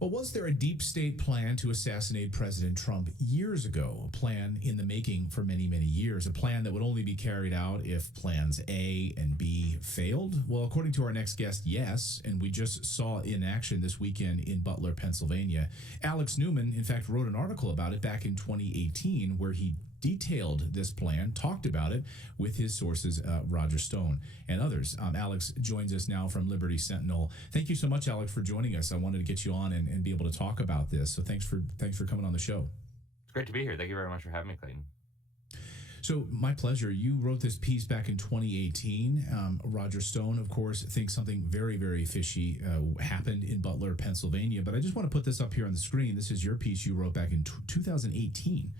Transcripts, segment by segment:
Well, was there a deep state plan to assassinate President Trump years ago? A plan in the making for many, many years. A plan that would only be carried out if plans A and B failed? Well, according to our next guest, yes. And we just saw in action this weekend in Butler, Pennsylvania. Alex Newman, in fact, wrote an article about it back in 2018 where he detailed this plan, talked about it with his sources, Roger Stone and others. Alex joins us now from Liberty Sentinel. Thank you so much, Alex, for joining us. I wanted to get you on and be able to talk about this. So thanks for coming on the show. It's great to be here. Thank you very much for having me, Clayton. So my pleasure. You wrote this piece back in 2018. Roger Stone, of course, thinks something very, very fishy happened in Butler, Pennsylvania. But I just want to put this up here on the screen. This is your piece you wrote back in 2018.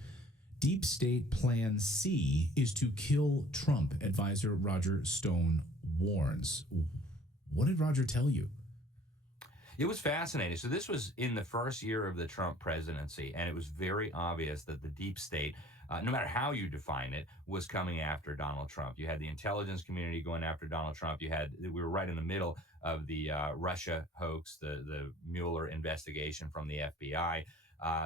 Deep State Plan C is to kill Trump, advisor Roger Stone warns. What did Roger tell you? It was fascinating. So this was in the first year of the Trump presidency, and it was very obvious that the deep state, no matter how you define it, was coming after Donald Trump. You had the intelligence community going after Donald Trump. We were right in the middle of the Russia hoax, the Mueller investigation from the FBI.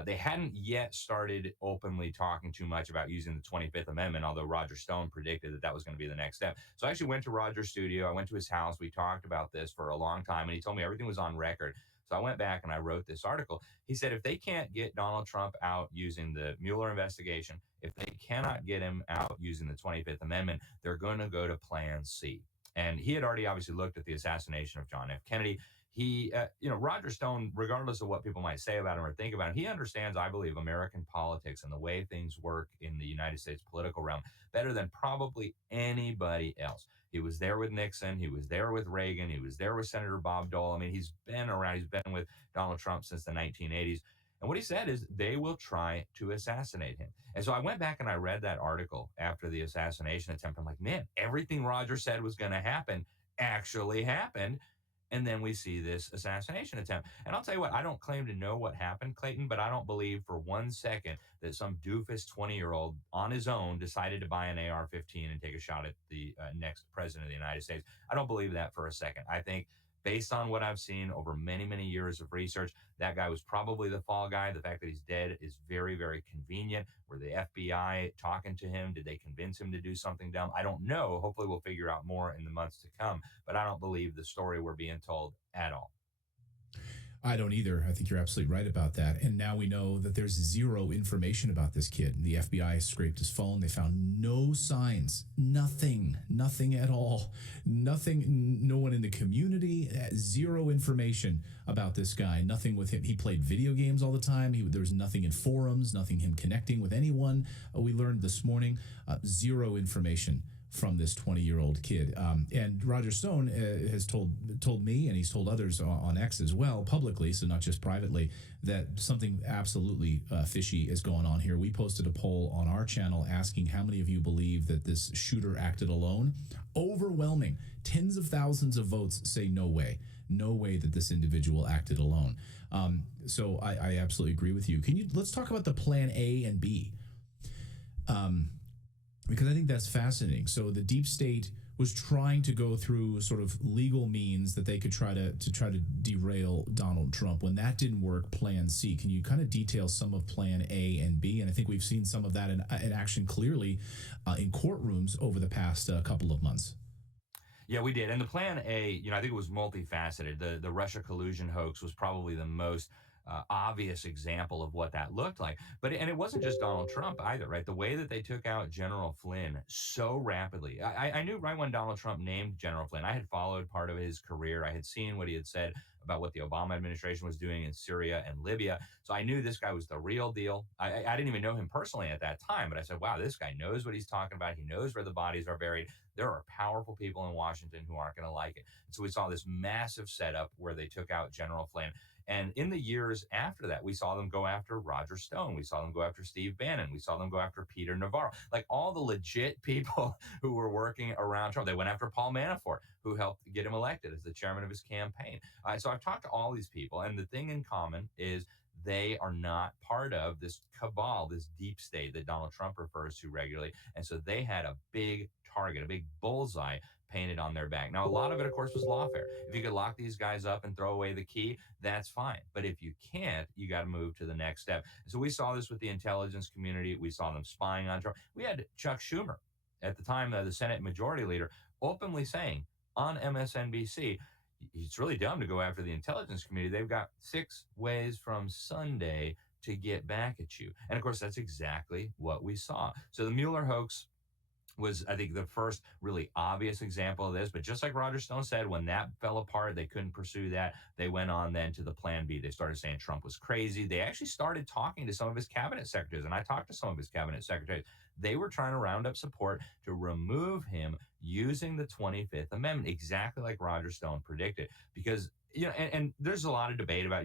They hadn't yet started openly talking too much about using the 25th Amendment, although Roger Stone predicted that that was going to be the next step. So I actually went to Roger's studio. I went to his house. We talked about this for a long time, and he told me everything was on record. So I went back and I wrote this article. He said if they can't get Donald Trump out using the Mueller investigation, if they cannot get him out using the 25th Amendment, they're going to go to Plan C. And he had already obviously looked at the assassination of John F. Kennedy. He, Roger Stone, regardless of what people might say about him or think about him, he understands, I believe, American politics and the way things work in the United States political realm better than probably anybody else. He was there with Nixon. He was there with Reagan. He was there with Senator Bob Dole. I mean, he's been around. He's been with Donald Trump since the 1980s. And what he said is they will try to assassinate him. And so I went back and I read that article after the assassination attempt. I'm like, man, everything Roger said was going to happen actually happened. And then we see this assassination attempt. And I'll tell you what, I don't claim to know what happened, Clayton, but I don't believe for 1 second that some doofus 20-year-old on his own decided to buy an AR-15 and take a shot at the next president of the United States. I don't believe that for a second. I think based on what I've seen over many, many years of research, that guy was probably the fall guy. The fact that he's dead is very, very convenient. Were the FBI talking to him? Did they convince him to do something dumb? I don't know. Hopefully we'll figure out more in the months to come, but I don't believe the story we're being told at all. I don't either. I think you're absolutely right about that. And now we know that there's zero information about this kid. The FBI scraped his phone. They found no signs, nothing at all. Nothing, no one in the community, zero information about this guy, nothing with him. He played video games all the time. There was nothing in forums, nothing him connecting with anyone. We learned this morning, zero information from this 20-year-old kid. And Roger Stone has told me, and he's told others on X as well, publicly, so not just privately, that something absolutely fishy is going on here. We posted a poll on our channel asking how many of you believe that this shooter acted alone. Overwhelming. Tens of thousands of votes say no way. No way that this individual acted alone. So I absolutely agree with you. Let's talk about the plan A and B. Because I think that's fascinating. So the deep state was trying to go through sort of legal means that they could try to derail Donald Trump. When that didn't work, Plan C. Can you kind of detail some of Plan A and B? And I think we've seen some of that in action clearly in courtrooms over the past couple of months. Yeah, we did. And the Plan A, I think it was multifaceted. The Russia collusion hoax was probably the most obvious example of what that looked like. And it wasn't just Donald Trump either, right? The way that they took out General Flynn so rapidly. I knew right when Donald Trump named General Flynn, I had followed part of his career. I had seen what he had said about what the Obama administration was doing in Syria and Libya. So I knew this guy was the real deal. I didn't even know him personally at that time, but I said, wow, this guy knows what he's talking about. He knows where the bodies are buried. There are powerful people in Washington who aren't going to like it. And so we saw this massive setup where they took out General Flynn. And in the years after that, we saw them go after Roger Stone. We saw them go after Steve Bannon. We saw them go after Peter Navarro, like all the legit people who were working around Trump. They went after Paul Manafort, who helped get him elected as the chairman of his campaign. So I've talked to all these people, and the thing in common is they are not part of this cabal, this deep state that Donald Trump refers to regularly. And so they had a big target, a big bullseye painted on their back. Now, a lot of it, of course, was lawfare. If you could lock these guys up and throw away the key, that's fine. But if you can't, you got to move to the next step. So we saw this with the intelligence community. We saw them spying on Trump. We had Chuck Schumer, at the time, the Senate Majority Leader, openly saying on MSNBC, it's really dumb to go after the intelligence community. They've got 6 ways from Sunday to get back at you. And of course, that's exactly what we saw. So the Mueller hoax was, I think, the first really obvious example of this. But just like Roger Stone said, when that fell apart, they couldn't pursue that. They went on then to the plan B. They started saying Trump was crazy. They actually started talking to some of his cabinet secretaries. And I talked to some of his cabinet secretaries. They were trying to round up support to remove him using the 25th Amendment, exactly like Roger Stone predicted. Because, and there's a lot of debate about,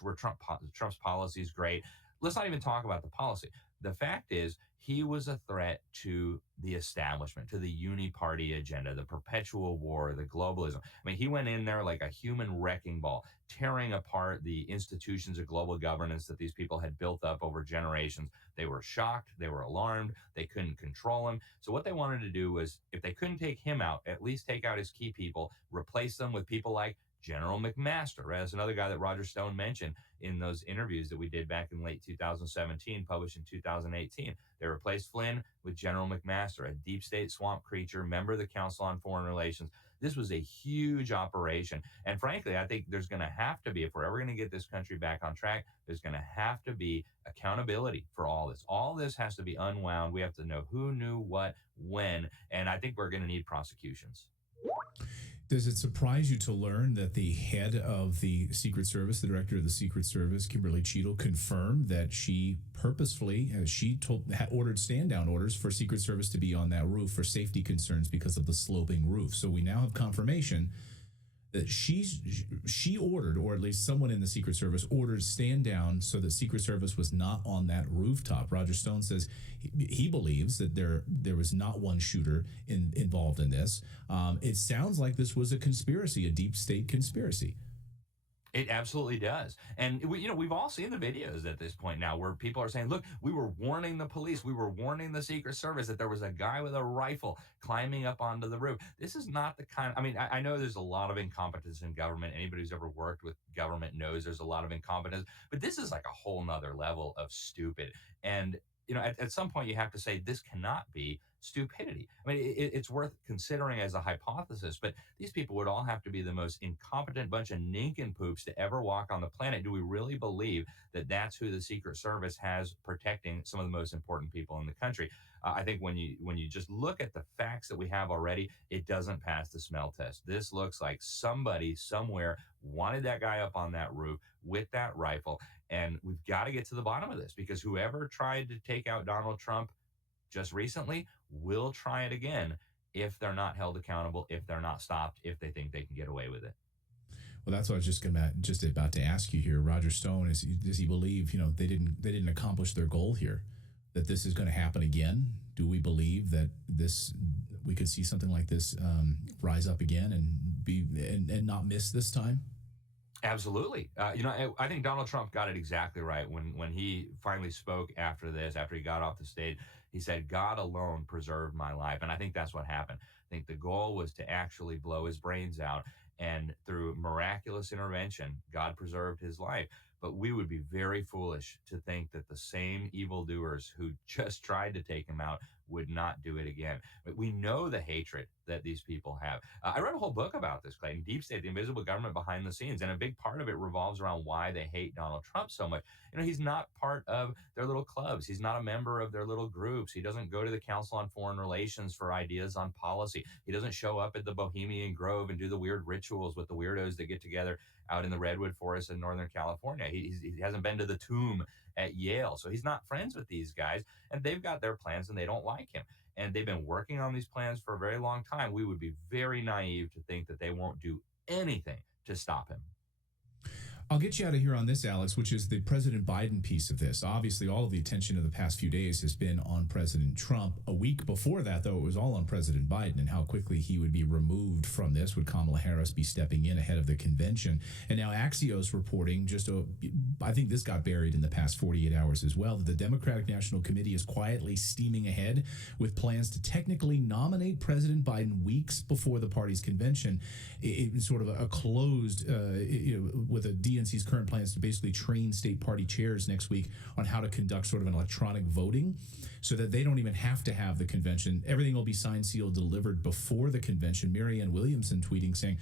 were Trump's policies great? Let's not even talk about the policy. The fact is, he was a threat to the establishment, to the uni-party agenda, the perpetual war, the globalism. I mean, he went in there like a human wrecking ball, tearing apart the institutions of global governance that these people had built up over generations. They were shocked. They were alarmed. They couldn't control him. So what they wanted to do was, if they couldn't take him out, at least take out his key people, replace them with people like General McMaster, right? That's another guy that Roger Stone mentioned in those interviews that we did back in late 2017, published in 2018. They replaced Flynn with General McMaster, a deep state swamp creature, member of the Council on Foreign Relations. This was a huge operation. And frankly, I think there's going to have to be, if we're ever going to get this country back on track, there's going to have to be accountability for all this. All this has to be unwound. We have to know who knew what, when, and I think we're going to need prosecutions. Does it surprise you to learn that the head of the Secret Service, the director of the Secret Service, Kimberly Cheadle, confirmed that she purposefully, ordered stand-down orders for Secret Service to be on that roof for safety concerns because of the sloping roof? So we now have confirmation that she ordered, or at least someone in the Secret Service ordered stand down so that Secret Service was not on that rooftop. Roger Stone says he believes that there was not one shooter involved in this. It sounds like this was a conspiracy, a deep state conspiracy. It absolutely does. And we've all seen the videos at this point now where people are saying, look, we were warning the police, we were warning the Secret Service that there was a guy with a rifle climbing up onto the roof. This is not the kind I know there's a lot of incompetence in government. Anybody who's ever worked with government knows there's a lot of incompetence, but this is like a whole nother level of stupid. And at some point you have to say this cannot be stupidity. I mean, it's worth considering as a hypothesis, but these people would all have to be the most incompetent bunch of nincompoops to ever walk on the planet. Do we really believe that that's who the Secret Service has protecting some of the most important people in the country? I think when you just look at the facts that we have already, it doesn't pass the smell test. This looks like somebody somewhere wanted that guy up on that roof with that rifle, and we've got to get to the bottom of this, because whoever tried to take out Donald Trump just recently will try it again if they're not held accountable, if they're not stopped, if they think they can get away with it. Well, that's what I was just about to ask you here. Roger Stone, does he believe they didn't accomplish their goal here, that this is going to happen again? Do we believe that we could see something like this rise up again and not miss this time? Absolutely. I think Donald Trump got it exactly right when he finally spoke after this, after he got off the stage. He said, God alone preserved my life. And I think that's what happened. I think the goal was to actually blow his brains out. And through miraculous intervention, God preserved his life. But we would be very foolish to think that the same evildoers who just tried to take him out would not do it again. But we know the hatred that these people have. I wrote a whole book about this, Clayton, Deep State, the invisible government behind the scenes. And a big part of it revolves around why they hate Donald Trump so much. He's not part of their little clubs. He's not a member of their little groups. He doesn't go to the Council on Foreign Relations for ideas on policy. He doesn't show up at the Bohemian Grove and do the weird rituals with the weirdos that get together out in the Redwood Forest in Northern California. He hasn't been to the tomb at Yale. So he's not friends with these guys, and they've got their plans and they don't like him. And they've been working on these plans for a very long time. We would be very naive to think that they won't do anything to stop him. I'll get you out of here on this, Alex, which is the President Biden piece of this. Obviously, all of the attention of the past few days has been on President Trump. A week before that, though, it was all on President Biden and how quickly he would be removed from this. Would Kamala Harris be stepping in ahead of the convention? And now Axios reporting I think this got buried in the past 48 hours as well, that the Democratic National Committee is quietly steaming ahead with plans to technically nominate President Biden weeks before the party's convention. It's sort of a closed, with a DNC's current plans to basically train state party chairs next week on how to conduct sort of an electronic voting so that they don't even have to have the convention. Everything will be signed, sealed, delivered before the convention. Marianne Williamson tweeting saying,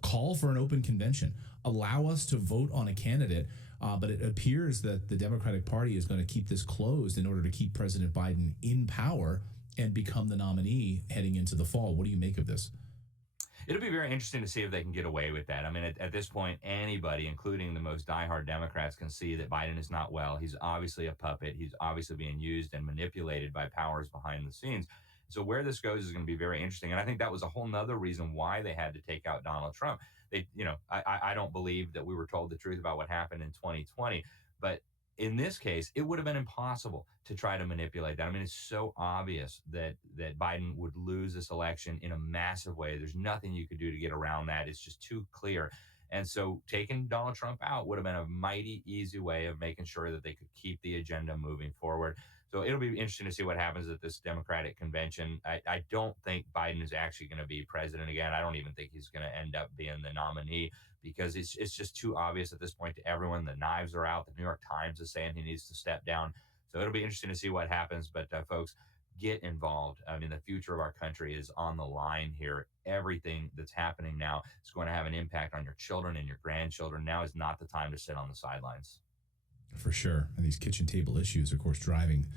call for an open convention. Allow us to vote on a candidate. But it appears that the Democratic Party is going to keep this closed in order to keep President Biden in power and become the nominee heading into the fall. What do you make of this? It'll be very interesting to see if they can get away with that. I mean, at this point, anybody, including the most diehard Democrats, can see that Biden is not well. He's obviously a puppet. He's obviously being used and manipulated by powers behind the scenes. So where this goes is going to be very interesting. And I think that was a whole nother reason why they had to take out Donald Trump. I don't believe that we were told the truth about what happened in 2020, but in this case, it would have been impossible to try to manipulate that. I mean, it's so obvious that Biden would lose this election in a massive way. There's nothing you could do to get around that. It's just too clear. And so taking Donald Trump out would have been a mighty easy way of making sure that they could keep the agenda moving forward. So it'll be interesting to see what happens at this Democratic convention. I don't think Biden is actually going to be president again. I don't even think he's going to end up being the nominee because it's just too obvious at this point to everyone. The knives are out. The New York Times is saying he needs to step down. So it'll be interesting to see what happens. But folks, get involved. I mean, the future of our country is on the line here. Everything that's happening now is going to have an impact on your children and your grandchildren. Now is not the time to sit on the sidelines. For sure. And these kitchen table issues, of course, driving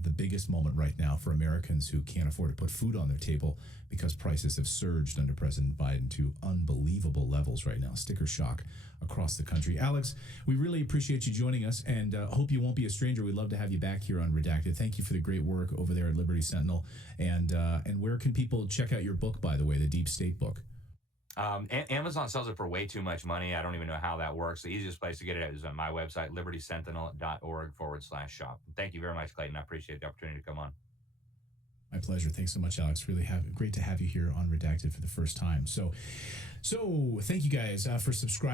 the biggest moment right now for Americans who can't afford to put food on their table because prices have surged under President Biden to unbelievable levels right now. Sticker shock across the country. Alex, we really appreciate you joining us and hope you won't be a stranger. We'd love to have you back here on Redacted. Thank you for the great work over there at Liberty Sentinel. And where can people check out your book, by the way, the Deep State book? Amazon sells it for way too much money. I don't even know how that works. The easiest place to get it is on my website, libertysentinel.org/shop. Thank you very much, Clayton. I appreciate the opportunity to come on. My pleasure. Thanks so much, Alex. Really great to have you here on Redacted for the first time. So thank you guys for subscribing.